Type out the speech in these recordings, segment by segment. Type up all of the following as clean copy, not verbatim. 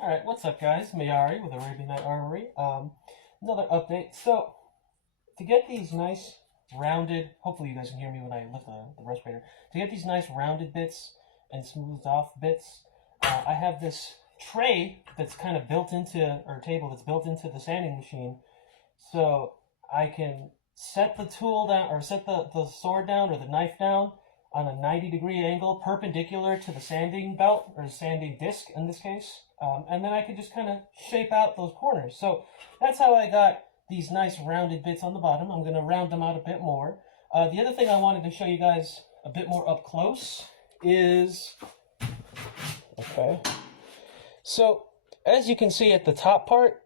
Alright, what's up guys? Mayari with Arabian Night Armory. Another update. So, to get these nice rounded, hopefully you guys can hear me when I lift the respirator. To get these nice rounded bits and smoothed off bits, I have this tray that's kind of built into, or table that's built into the sanding machine. So, I can set the tool down, or set the sword down, or the knife down on a 90-degree angle perpendicular to the sanding belt, or sanding disc in this case. And then I could just kind of shape out those corners. So that's how I got these nice rounded bits on the bottom. I'm going to round them out a bit more. The other thing I wanted to show you guys a bit more up close is, okay, so as you can see at the top part,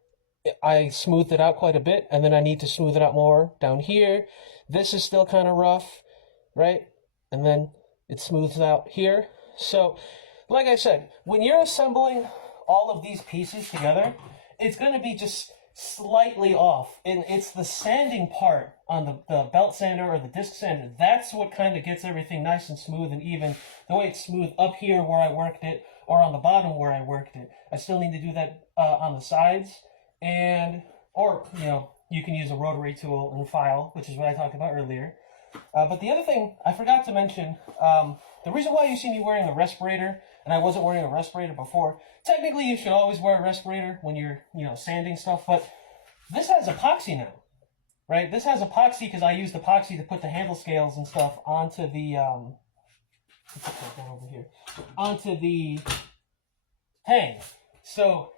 I smoothed it out quite a bit, and then I need to smooth it out more down here. This is still kind of rough, right? And then it smooths out here. So, like I said, when you're assembling all of these pieces together, it's going to be just slightly off. And it's the sanding part on the belt sander or the disc sander. That's what kind of gets everything nice and smooth and even. The way it's smooth up here where I worked it, or on the bottom where I worked it. I still need to do that on the sides. Or, you know, you can use a rotary tool and file, which is what I talked about earlier. But the other thing I forgot to mention, the reason why you see me wearing a respirator, and I wasn't wearing a respirator before, technically you should always wear a respirator when you're, sanding stuff, but this has epoxy now, right? This has epoxy because I used epoxy to put the handle scales and stuff onto the, let's put that down over here, onto the hang. So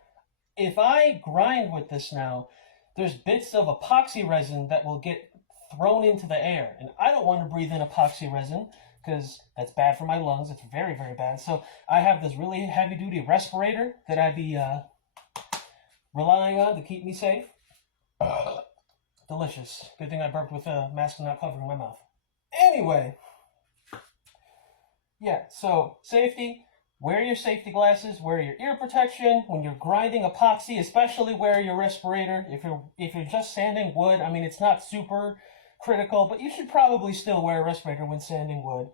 if I grind with this now, there's bits of epoxy resin that will get thrown into the air, and I don't want to breathe in epoxy resin because that's bad for my lungs. It's very, very bad. So I have this really heavy-duty respirator that I'd be relying on to keep me safe. Delicious. Good thing I burped with a mask not covering my mouth. Anyway, yeah, so safety. Wear your safety glasses, wear your ear protection. When you're grinding epoxy, especially wear your respirator. If you're just sanding wood, I mean, it's not super critical, but you should probably still wear a respirator when sanding wood.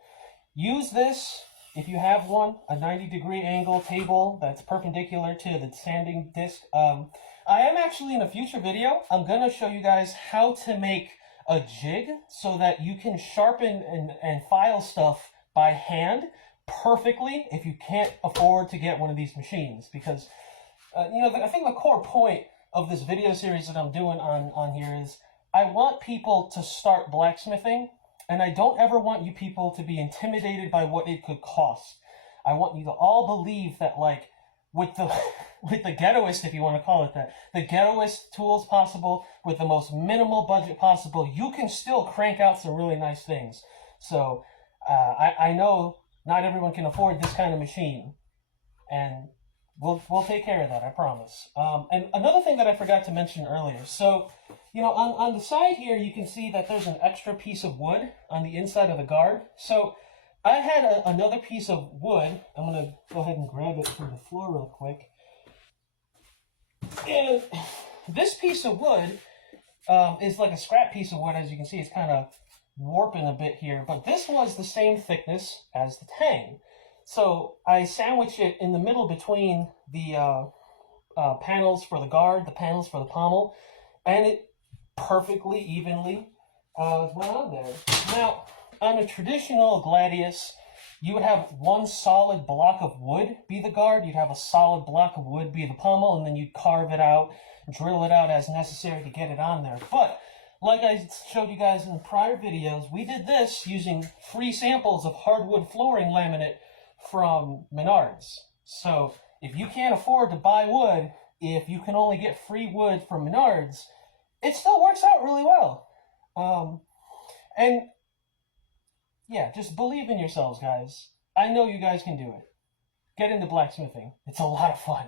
Use this, if you have one, a 90-degree angle table that's perpendicular to the sanding disc. I am actually, in a future video, I'm going to show you guys how to make a jig so that you can sharpen and file stuff by hand perfectly if you can't afford to get one of these machines. Because, I think the core point of this video series that I'm doing on here is I want people to start blacksmithing, and I don't ever want you people to be intimidated by what it could cost. I want you to all believe that, like, with the ghettoist, if you want to call it that, the ghettoist tools possible, with the most minimal budget possible, you can still crank out some really nice things. So, I know not everyone can afford this kind of machine, and we'll take care of that, I promise. And another thing that I forgot to mention earlier, so, on the side here, you can see that there's an extra piece of wood on the inside of the guard. So I had another piece of wood. I'm going to go ahead and grab it from the floor real quick. And this piece of wood is like a scrap piece of wood. As you can see, it's kind of warping a bit here, but this was the same thickness as the tang. So I sandwiched it in the middle between the panels for the guard, the panels for the pommel, and it perfectly evenly went on there. Now, on a traditional gladius, you would have one solid block of wood be the guard, you'd have a solid block of wood be the pommel, and then you'd carve it out, drill it out as necessary to get it on there. But like I showed you guys in prior videos, we did this using free samples of hardwood flooring laminate from Menards. So if you can't afford to buy wood, if you can only get free wood from Menards, it still works out really well. And yeah, just believe in yourselves, guys. I know you guys can do it. Get into blacksmithing. It's a lot of fun.